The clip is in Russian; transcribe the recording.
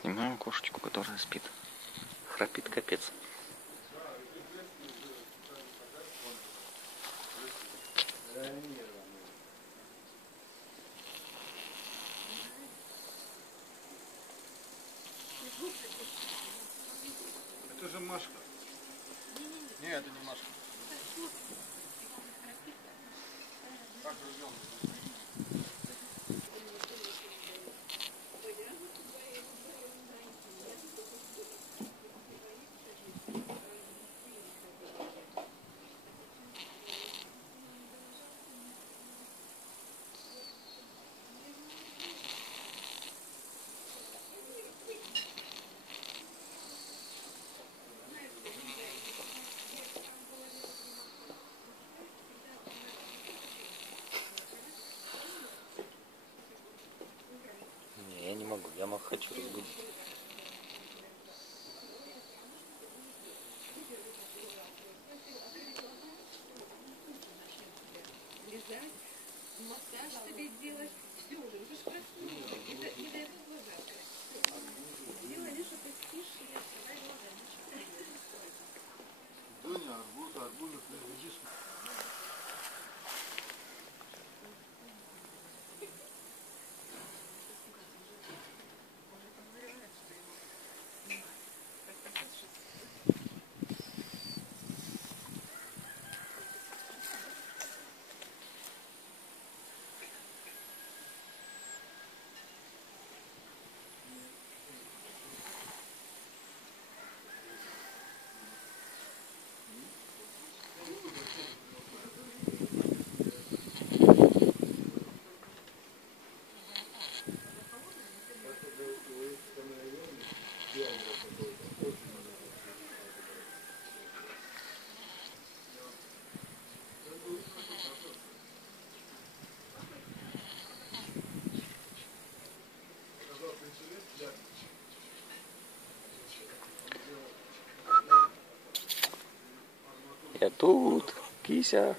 Снимаем кошечку, которая спит. Храпит капец. Это же Машка. Не, это не Машка. Как ребенок. Не, я не могу, я хочу разбудить. Массаж тебе делать, все уже проснулась, не дай Бог глаза открыть. Дело лишь, что ты спишь, и открывай глаза. Дуня, арбузов не видишь. Я тут, кися.